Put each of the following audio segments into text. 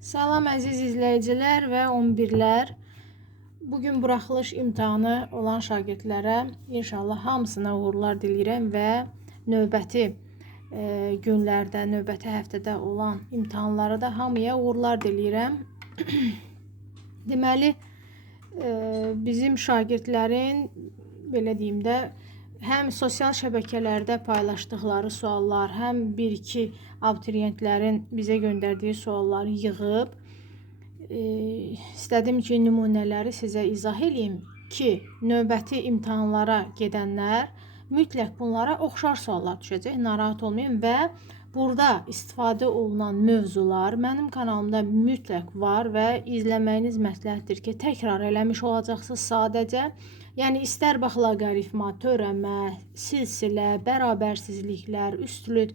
Salam əziz izləyicilər və 11-lər. Bu gün buraxılış imtahanı olan şagirdlərə inşallah hamısına uğurlar diləyirəm və növbəti e, günlərdə, növbəti həftədə olan imtahanlara da hamıya uğurlar diləyirəm. Deməli, e, bizim şagirdlərin belə deyim də həm sosial şəbəkələrdə paylaşdıqları suallar, həm bir-iki abituriyentlərin bizə göndərdiyi sualları yığıb e, istədim ki, nümunələri sizə izah eləyim ki, növbəti imtahanlara gedənlər mütləq bunlara oxşar suallar düşəcək, narahat olmayın və burada istifadə olunan mövzular mənim kanalımda mütləq var və izləməyiniz məsləhətdir ki, təkrar eləmiş olacaqsınız sadəcə. Yəni istər bax loqaritma, törəmə, silsilə, bərabərsizliklər, üstlüd,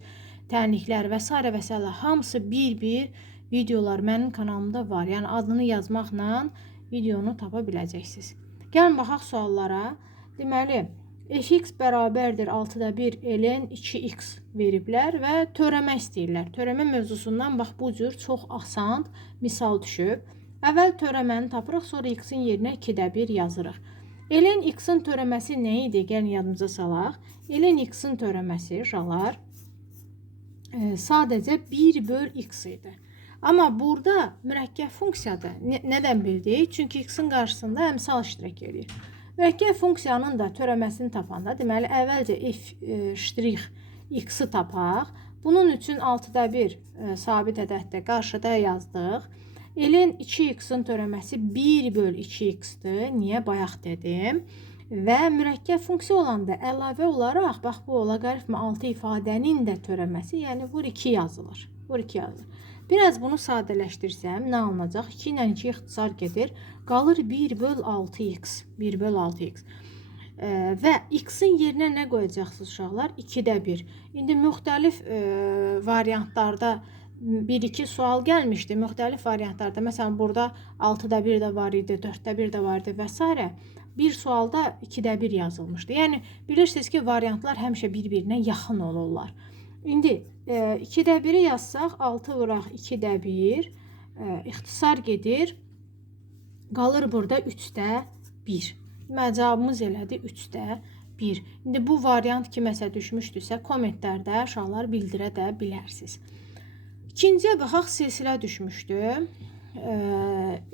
tənliklər və s. və s. hamısı bir-bir videolar mənim kanalımda var. Yəni adını yazmaqla videonu tapa biləcəksiniz. Gəlin baxaq suallara. Deməli, fx bərabərdir 6-da 1 ln 2x veriblər və törəmə istəyirlər. Törəmə mövzusundan bax bu cür çox asan misal düşüb. Əvvəl törəməni tapırıq, sonra x-in yerinə 2-də 1 yazırıq. Ln x-in törəməsi nə idi? Gəlin yadımıza salaq. Ln x-in törəməsi uşaqlar e, sadəcə 1 böl x idi. Amma burada mürəkkəb funksiyadır. Nə, nədən bildik? Çünki x-in qarşısında əmsal iştirak edir. Mürəkkəb funksiyanın da törəməsini tapanda, deməli əvvəlcə f e, ştrix x-i tapaq. Bunun üçün 6-da 1 e, sabit ədəddə qarşıda yazdıq. Elin 2x-in törəməsi 1 böl 2x-dir. Niyə? Bayaq dedim. Və mürəkkəb funksiya olanda əlavə olaraq, bax bu loqaritma 6 ifadənin də törəməsi, yəni vur 2 yazılır. Vur 2 yazılır. Biraz bunu sadələşdirsəm nə alınacaq? 2 ilə 2 ixtisar gedir. Qalır 1 böl 6x. 1 böl 6x. E, və x-in yerinə nə qoyacaqsınız uşaqlar? 2-də 1. İndi müxtəlif e, variantlarda bir-iki sual gəlmişdi müxtəlif variantlarda. Məsələn, burada 6-da 1 də var idi, 4-də 1 də var idi və s. Bir sualda 2-də 1 yazılmışdı. Yəni bilirsiniz ki, variantlar həmişə bir-birinə yaxın olurlar. İndi e, 2-də 1-i yazsaq, 6 vuraq 2-də 1 e, ixtisar gedir. Qalır burada 3-də 1. Məcabımız elədi 3-də 1. İndi bu variant kiməsə düşmüşdüsə, kommentlərdə uşaqlar bildirə də bilərsiniz. İkinciyə baxaq, silsilə düşmüşdü. E,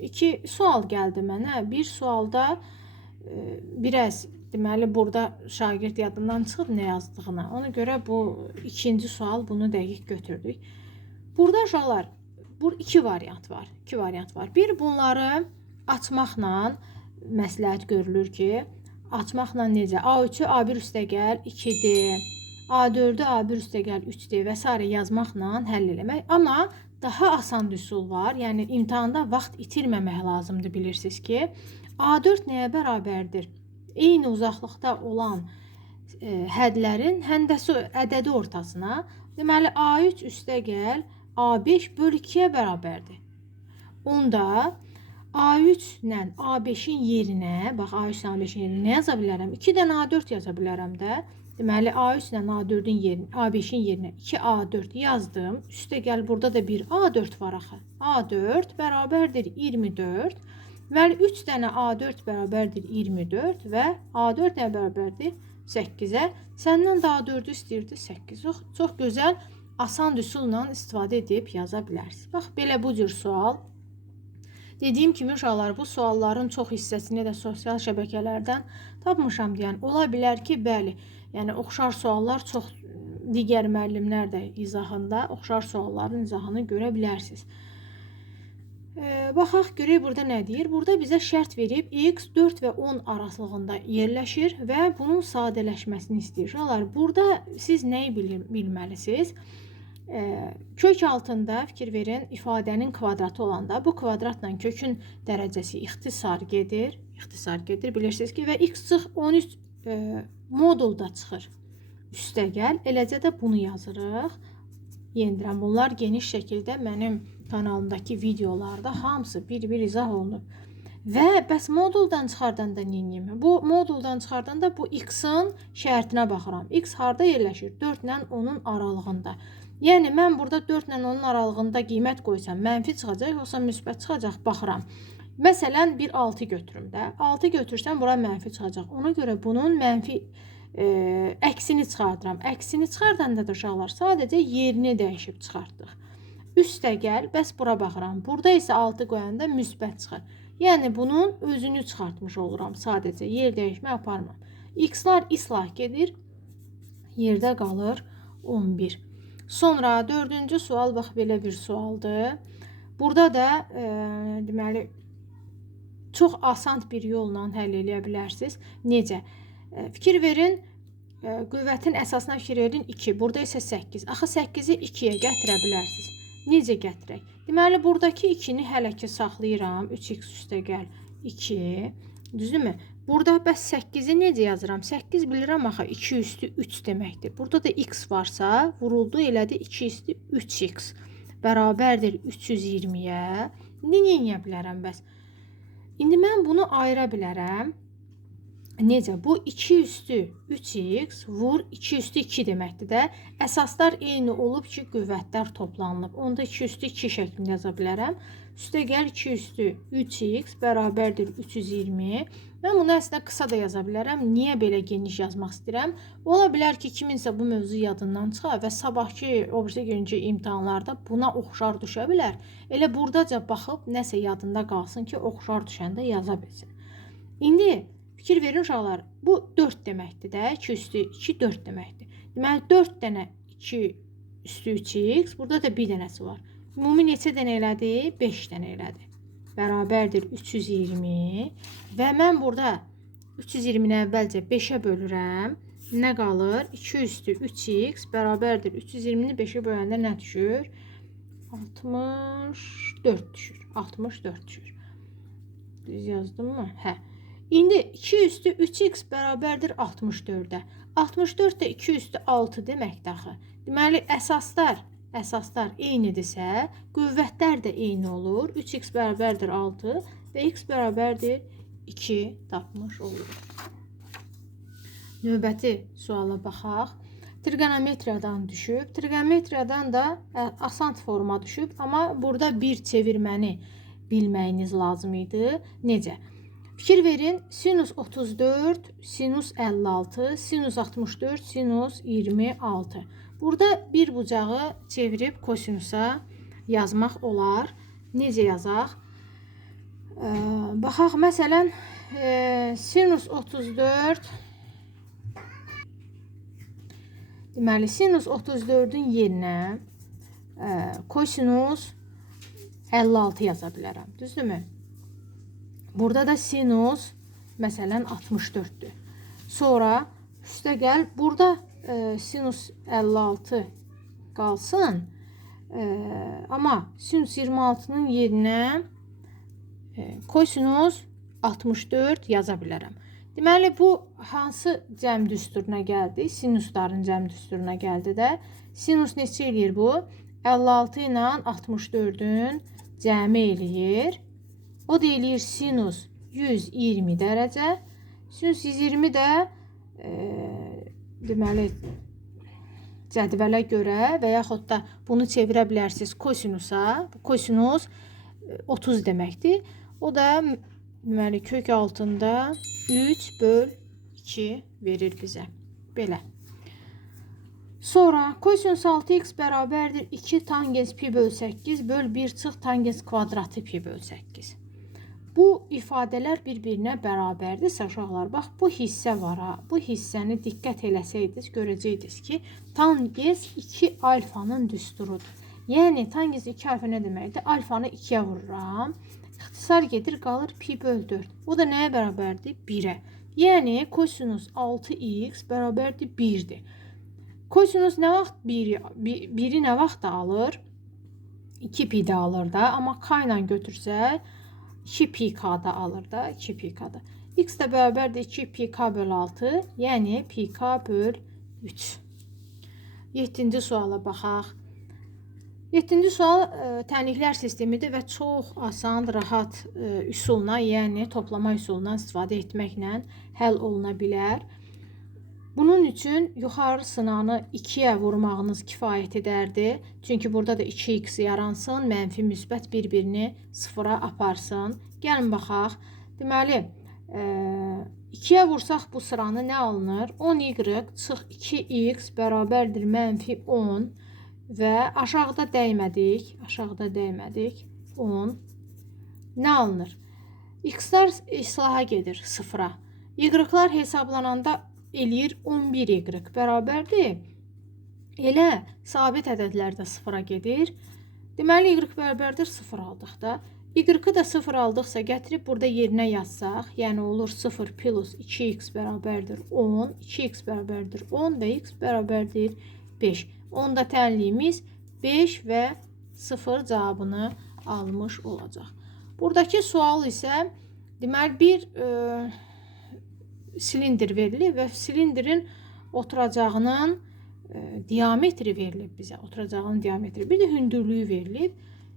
iki sual gəldi mənə. Bir sualda e, biraz deməli burada şagird yadından çıxıb nə yazdığını. Ona görə bu ikinci sual bunu dəqiq götürdük. Burada uşaqlar bu iki variant var. İki variant var. Bir bunları açmaqla məsləhət görülür ki, açmaqla necə? A3-ü A1 üstə gəl 2-dir. A4'ü A1 üstə gəl 3D və s. yazmaqla həll eləmək. Amma daha asan üsul var. Yəni imtahanda vaxt itirməmək lazımdır bilirsiniz ki. A4 nəyə bərabərdir? Eyni uzaqlıqda olan e, hədlərin həndəsi ədədi ortasına. Deməli A3 üstə gəl A5 böl 2-yə bərabərdir. Onda A3 ilə A5-in yerinə, bax A3 ilə A5-in yerinə nə yaza bilərəm? 2 dənə A4 yaza bilərəm də. Deməli A3 ilə A4-ün yerinə, A5-in yerinə 2A4 yazdım. Üstə gəl burada da bir A4 var axı. A4 bərabərdir 24. Deməli 3 dənə A4 bərabərdir 24 və A4 nə bərabərdir 8-ə. Səndən də A4-ü istəyirdi 8. Çox, çox gözəl asan üsulla istifadə edib yaza bilərsiniz. Bax belə bu cür sual Dediyim kimi uşaqlar bu sualların çox hissəsini də sosial şəbəkələrdən tapmışam deyən ola bilər ki, bəli, Yəni oxşar suallar çox digər müəllimlər də izahında oxşar sualların izahını görə bilərsiniz. Baxaq görək burada nə deyir? Burada bizə şərt verib x 4 və 10 arasılığında yerləşir və bunun sadələşməsini istəyir. Uşaqlar, burada siz nəyi bilir, bilməlisiniz? Kök altında fikir verin ifadənin kvadratı olanda bu kvadratla kökün dərəcəsi ixtisar gedir. İxtisar gedir bilirsiniz ki və x çıx 13 e, modulda çıxır. Üstə gəl, eləcə də bunu yazırıq. Yendirəm. Bunlar geniş şəkildə mənim kanalımdakı videolarda hamısı bir-bir izah olunub. Və bəs moduldan çıxardanda nə edeyim? Bu moduldan çıxardanda bu x-in şərtinə baxıram. x harda yerləşir? 4 ilə onun aralığında. Yəni mən burada 4 ilə onun aralığında qiymət qoysam, mənfi çıxacaq yoxsa müsbət çıxacaq baxıram. Məsələn, bir 6 götürüm də. 6 götürsəm bura mənfi çıxacaq. Ona görə bunun mənfi e, əksini çıxardıram. Əksini çıxardanda da uşaqlar sadəcə yerini dəyişib çıxartdıq. Üstə gəl, bəs bura baxıram. Burada isə 6 qoyanda müsbət çıxır. Yəni bunun özünü çıxartmış oluram sadəcə. Yer dəyişmə aparmam. X-lar islah gedir. Yerdə qalır 11. Sonra 4-cü sual bax belə bir sualdır. Burada da e, deməli çox asan bir yolla həll edə bilərsiniz. Necə? E, fikir verin, e, qüvvətin əsasına fikir verin 2. Burada isə 8. Axı 8-i 2-yə gətirə bilərsiniz. Necə gətirək? Deməli, buradakı 2-ni hələ ki saxlayıram. 3x üstə gəl 2. Düzdürmü? Burada bəs 8-i necə yazıram? 8 bilirəm axı 2 üstü 3 deməkdir. Burada da x varsa, vuruldu elədi 2 üstü 3x bərabərdir 320-yə. İndi nə edə bilərəm bəs? İndi mən bunu ayıra bilərəm. Necə? Bu 2 üstü 3x vur 2 üstü 2 deməkdir də. Əsaslar eyni olub ki, qüvvətlər toplanılıb. Onda 2 üstü 2 şəklində yaza bilərəm. Üstə gəl 2 üstü 3x bərabərdir 320. Mən bunu əslində qısa da yaza bilərəm. Niyə belə geniş yazmaq istəyirəm? Ola bilər ki, kiminsə bu mövzu yadından çıxa və sabahki obrisi günkü imtahanlarda buna oxşar düşə bilər. Elə burdaca baxıb nəsə yadında qalsın ki, oxşar düşəndə yaza bilsin. İndi Fikir verin uşaqlar. Bu 4 deməkdir də. 2 üstü 2 4 deməkdir. Deməli 4 dənə 2 üstü 3x. Burada da bir dənəsi var. Ümumi neçə dənə elədi? 5 dənə elədi. Bərabərdir 320 və mən burada 320-ni əvvəlcə 5-ə bölürəm. Nə qalır? 2 üstü 3x bərabərdir 320-ni 5-ə böləndə nə düşür? 64 düşür. 64 düşür. Düz yazdım mı? Hə. İndi 2 üstü 3x bərabərdir 64-ə. 64 də 2 üstü 6 deməkdir axı. Deməli əsaslar, əsaslar eynidirsə, qüvvətlər də eyni olur. 3x bərabərdir 6 və x bərabərdir 2 tapmış oluruq. Növbəti suala baxaq. Trigonometriyadan düşüb. Trigonometriyadan da asan forma düşüb, amma burada bir çevirməni bilməyiniz lazım idi. Necə? Fikir verin. Sinus 34, sinus 56, sinus 64, sinus 26. Burada bir bucağı çevirib kosinusa yazmaq olar. Necə yazaq? Ee, baxaq, məsələn, e, sinus 34 Deməli, sinus 34-ün yerinə e, kosinus 56 yaza bilərəm. Düzdürmü? Burada da sinus məsələn 64-dür. Sonra üstə gəl. Burada e, sinus 56 qalsın. E, amma sinus 26-nın yerinə e, kosinus 64 yaza bilərəm. Deməli bu hansı cəm düsturuna gəldi? Sinusların cəm düsturuna gəldi də. Sinus neçə eləyir bu? 56 ilə 64-ün cəmi eləyir. O da eləyir sinus 120 dərəcə. Sinus 120 də e, deməli cədvələ görə və yaxud da bunu çevirə bilərsiniz kosinusa. Kosinus 30 e, deməkdir. O da deməli kök altında 3 böl 2 verir bizə. Belə. Sonra kosinus 6x bərabərdir 2 tangens pi böl 8 böl 1 çıx tangens kvadratı pi böl 8. Bu ifadələr bir-birinə bərabərdirsə uşaqlar, bax bu hissə var ha. Bu hissəni diqqət eləsəydiniz görəcəydiniz ki, tangens 2 alfanın düsturudur. Yəni tangens 2 alfa nə deməkdir? Alfanı 2-yə vururam. İxtisar gedir, qalır pi böl 4. O da nəyə bərabərdir? 1-ə. Yəni kosinus 6x bərabərdir 1-dir. Kosinus nə vaxt 1-i 1-i nə vaxt alır? 2 pi də alır da, amma k ilə götürsək 2 pi k'da alır da 2 pi k'da. X de beraber de 2 pi k bölü 6 yani pi k böl 3. 7-ci suala baxaq. 7-ci sual ə, tənliklər sistemidir və çox asan, rahat ə, üsulla, yəni toplama üsulundan istifadə etməklə həll oluna bilər. Bunun üçün yuxarı sınanı 2-yə vurmağınız kifayət edərdi. Çünki burada da 2x yaransın, mənfi müsbət bir-birini sıfıra aparsın. Gəlin baxaq. Deməli, ə, 2-yə vursaq bu sıranı nə alınır? 10y çıx 2x bərabərdir mənfi 10 və aşağıda dəymədik. Aşağıda dəymədik. 10 nə alınır? X-lar islaha gedir sıfıra. Y-lar hesablananda eləyir 11y bərabərdir. Elə sabit ədədlərdə sıfıra gedir. Deməli y bərabərdir 0 aldıq da. Y-ı da 0 aldıqsa gətirib burada yerinə yazsaq, yəni olur 0 plus 2x bərabərdir 10, 2x bərabərdir 10 və x bərabərdir 5. Onda tənliyimiz 5 və 0 cavabını almış olacaq. Buradakı sual isə deməli bir e, silindr verilib və silindrin oturacağının e, diametri verilib bizə. Oturacağının diametri, bir də hündürlüyü verilib.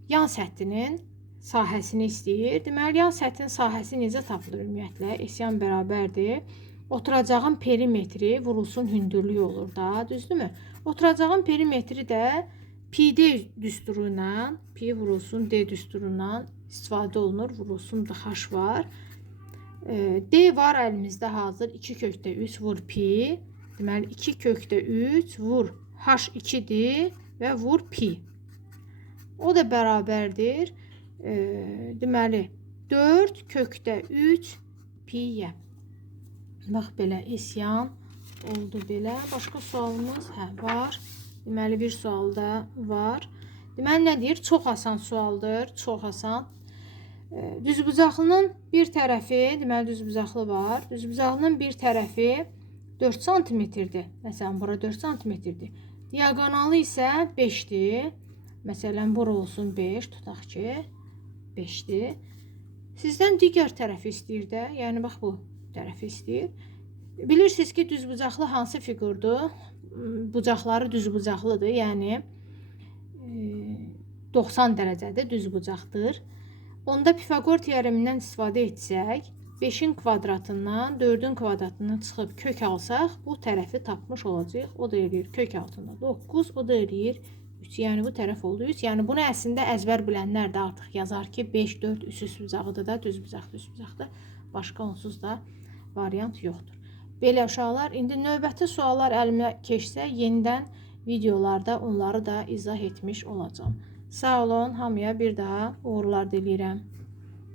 Yan səthinin sahəsini istəyir. Deməli, yan səthin sahəsi necə tapılır ümumiyyətlə? Esyan bərabərdir. Oturacağın perimetri vurulsun hündürlüyü olur da, düzdürmü? Oturacağın perimetri də pi d düsturu ilə, pi vurulsun d düsturu ilə istifadə olunur. Vurulsun da h var. E, d var əlimizdə hazır. 2 kökdə 3 vur pi. Deməli 2 kökdə 3 vur h2-dir və vur pi. O da bərabərdir e, deməli 4 kökdə 3 pi-yə. Bax belə isyan oldu belə. Başqa sualımız hə var. Deməli bir sualda var. Deməli nə deyir? Çox asan sualdır, çox asan. E, düzbucaqlının bir tərəfi, deməli düzbucaqlı var. Düzbucaqlının bir tərəfi 4 sm-dir. Məsələn, bura 4 sm-dir. Diaqonalı isə 5-dir. Məsələn, bura olsun 5, tutaq ki, 5-dir. Sizdən digər tərəfi istəyir də, yəni bax bu tərəfi istəyir. Bilirsiniz ki, düzbucaqlı hansı fiqurdur? Bucaqları düzbucaqlıdır, yəni 90 dərəcədə düzbucaqdır. Onda Pifaqor teoremindən istifadə etsək, 5-in kvadratından 4-ün kvadratından çıxıb kök alsaq, bu tərəfi tapmış olacağıq. O da eləyir kök altında 9, o da eləyir 3. Yəni bu tərəf oldu 3. Yəni bunu əslində əzbər bilənlər də artıq yazar ki, 5 4 üst üst bucağıdır da, düz bucaq düz bucaqda. Başqa onsuz da variant yoxdur. Belə uşaqlar, indi növbəti suallar əlimə keçsə, yenidən videolarda onları da izah etmiş olacağam. Sağ olun, hamıya bir daha uğurlar diləyirəm.